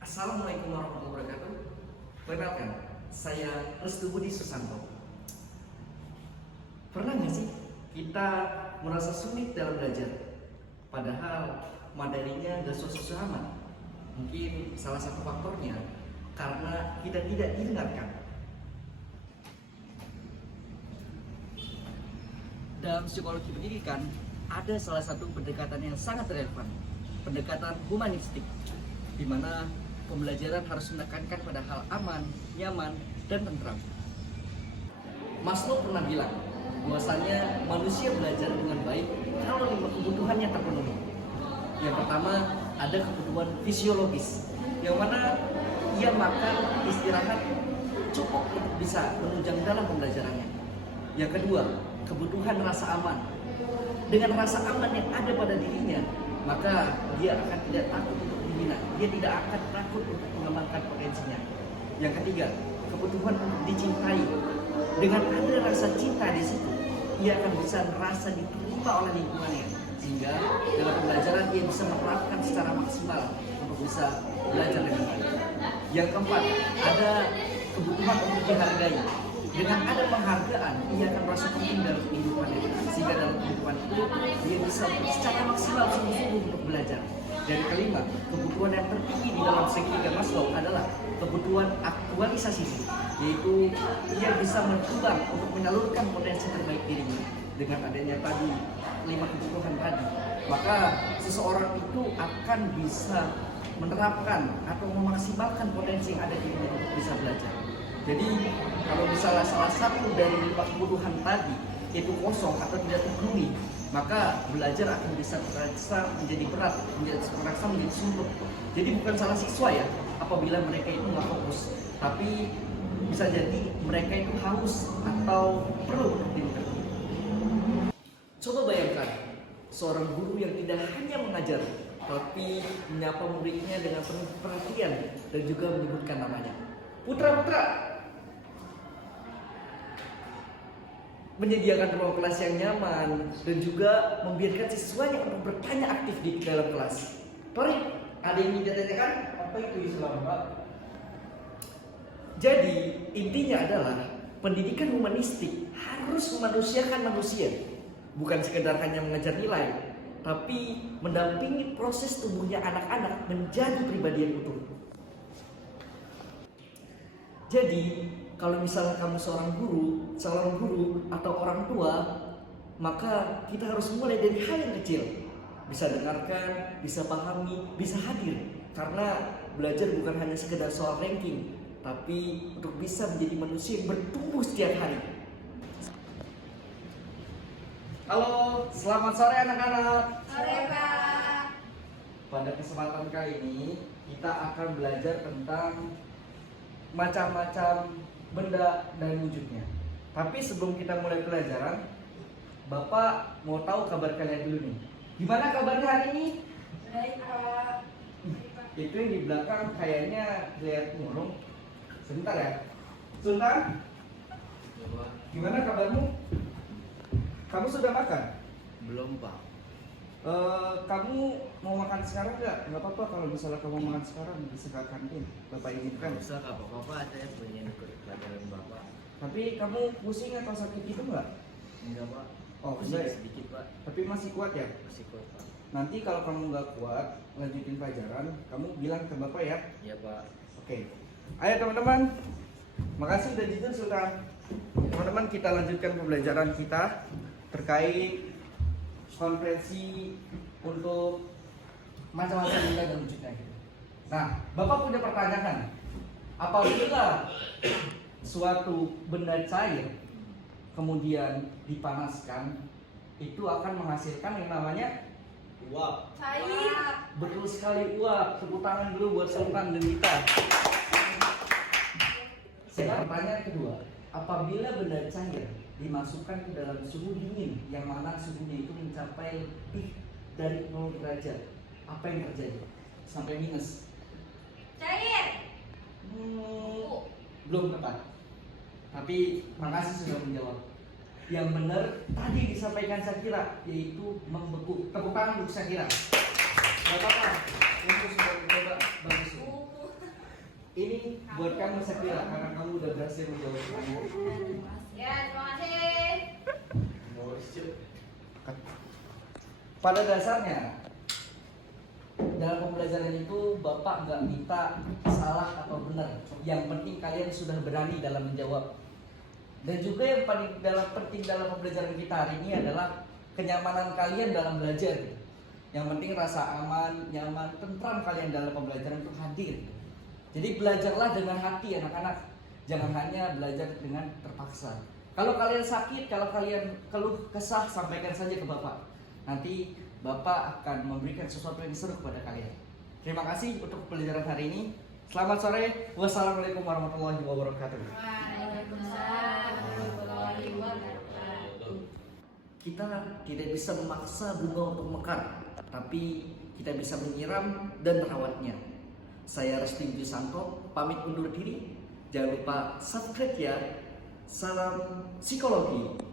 Assalamualaikum warahmatullahi wabarakatuh. Perkenalkan, saya Restu Budi Susanto. Pernah nggak sih kita merasa sulit dalam belajar? Padahal materinya nggak susah-susah amat. Mungkin salah satu faktornya karena kita tidak didengarkan. Dalam psikologi pendidikan, ada salah satu pendekatan yang sangat relevan, pendekatan humanistik, di mana pembelajaran harus menekankan pada hal aman, nyaman, dan tentram. Maslow pernah bilang bahwasanya manusia belajar dengan baik kalau 5 kebutuhannya terpenuhi. Yang pertama, ada kebutuhan fisiologis, yang mana ia makan, istirahat cukup untuk bisa menunjang dalam pembelajarannya. Yang kedua, kebutuhan rasa aman. Dengan rasa aman yang ada pada dirinya, maka dia akan tidak takut untuk dibina, dia tidak akan takut untuk mengembangkan potensinya. Yang ketiga, kebutuhan untuk dicintai. Dengan ada rasa cinta di situ, ia akan bisa merasa diterima oleh lingkungannya, sehingga dalam pembelajaran ia bisa menerapkan secara maksimal untuk bisa belajar dengan baik. Yang keempat, ada kebutuhan untuk dihargai. Dengan ada penghargaan, ia akan merasa penting dalam kehidupannya, sehingga dalam kehidupan itu dia bisa secara maksimal sungguh-sungguh untuk belajar. Dan kelima, kebutuhan yang tertinggi di dalam segitiga Maslow adalah kebutuhan aktualisasi, yaitu ia bisa berkembang untuk menyalurkan potensi terbaik dirinya. Dengan adanya tadi 5 kebutuhan tadi, maka seseorang itu akan bisa menerapkan atau memaksimalkan potensi yang ada di dirinya untuk bisa belajar. Jadi kalau misalnya salah satu dari 5 kebutuhan tadi itu kosong atau tidak terpenuhi, maka belajar akan bisa terasa menjadi berat, terasa menjadi sulit. Jadi bukan salah siswa ya apabila mereka itu nggak fokus, tapi bisa jadi mereka itu haus atau perlu untuk diintervensi. Coba bayangkan seorang guru yang tidak hanya mengajar, tapi menyapa muridnya dengan penuh perhatian dan juga menyebutkan namanya. Putra-putra, menyediakan ruang kelas yang nyaman dan juga membiarkan siswanya untuk bertanya aktif di dalam kelas. Tori, ada yang ingin ditanyakan? Apa itu Islam, Pak? Jadi intinya adalah pendidikan humanistik harus memanusiakan manusia, bukan sekedar hanya mengajar nilai, tapi mendampingi proses tumbuhnya anak-anak menjadi pribadi yang utuh. Jadi, kalau misalnya kamu seorang guru atau orang tua, maka kita harus mulai dari hal yang kecil. Bisa dengarkan, bisa pahami, bisa hadir. Karena belajar bukan hanya sekedar soal ranking, tapi untuk bisa menjadi manusia yang bertumbuh setiap hari. Halo, selamat sore anak-anak. Sore, Pak. Pada kesempatan kali ini, kita akan belajar tentang macam-macam benda dan wujudnya. Tapi sebelum kita mulai pelajaran, Bapak mau tahu kabar kalian dulu nih. Gimana kabarnya hari ini? Baik, Pak. Itu yang di belakang kayaknya lihat murung. Sebentar ya. Sultan, gimana kabarmu? Kamu sudah makan? Belum, Pak. Kamu mau makan sekarang nggak? Nggak apa-apa kalau misalnya kamu makan sekarang bisa ke kantin. Bapak izinkan. Nggak usah, Kak. Bapak saya pengen ikut pelajaran Bapak. Tapi kamu pusing atau sakit gitu nggak? Enggak, Pak. Oh, Pusing enggak ya? sedikit, Pak. Tapi masih kuat ya? Masih kuat, Pak. Nanti kalau kamu nggak kuat lanjutin pelajaran, kamu bilang ke Bapak ya. Iya, Pak. Oke. Ayo teman-teman. Makasih udah jujur Sultan. Teman-teman, kita lanjutkan pembelajaran kita terkait konferensi untuk macam-macam benda dan wujudnya gitu. Nah, Bapak punya pertanyaan. Apabila suatu benda cair kemudian dipanaskan, itu akan menghasilkan yang namanya uap. Cair. Betul sekali, uap. Tepuk tangan dulu buat Sultan dan kita. Sekarang pertanyaan kedua, apabila benda cair dimasukkan ke dalam suhu dingin yang mana suhunya itu mencapai lebih dari 0 derajat, apa yang terjadi? Sampai minus. Cair. Belum tepat. Tapi makasih sudah menjawab. Yang benar tadi disampaikan Syakira, yaitu membeku. Tepuk tangan untuk Syakira. Gak apa-apa. Untuk sudah mencoba bagus. Ini buat kamu Sakira karena kamu udah berhasil menjawab pertanyaan. Ya, terima kasih. Pada dasarnya dalam pembelajaran itu Bapak nggak minta salah atau benar. Yang penting kalian sudah berani dalam menjawab. Dan juga yang paling penting dalam pembelajaran kita hari ini adalah kenyamanan kalian dalam belajar. Yang penting rasa aman, nyaman, tentram kalian dalam pembelajaran itu hadir. Jadi belajarlah dengan hati anak-anak. Jangan hanya belajar dengan terpaksa. Kalau kalian sakit, kalau kalian keluh kesah, sampaikan saja ke Bapak. Nanti Bapak akan memberikan sesuatu yang seru kepada kalian. Terima kasih untuk pelajaran hari ini. Selamat sore. Wassalamualaikum warahmatullahi wabarakatuh. Waalaikumsalam warahmatullahi wabarakatuh. Kita tidak bisa memaksa bunga untuk mekar, tapi kita bisa menyiram dan merawatnya. Saya Resti Wisanto, pamit undur diri. Jangan lupa subscribe ya. Salam psikologi.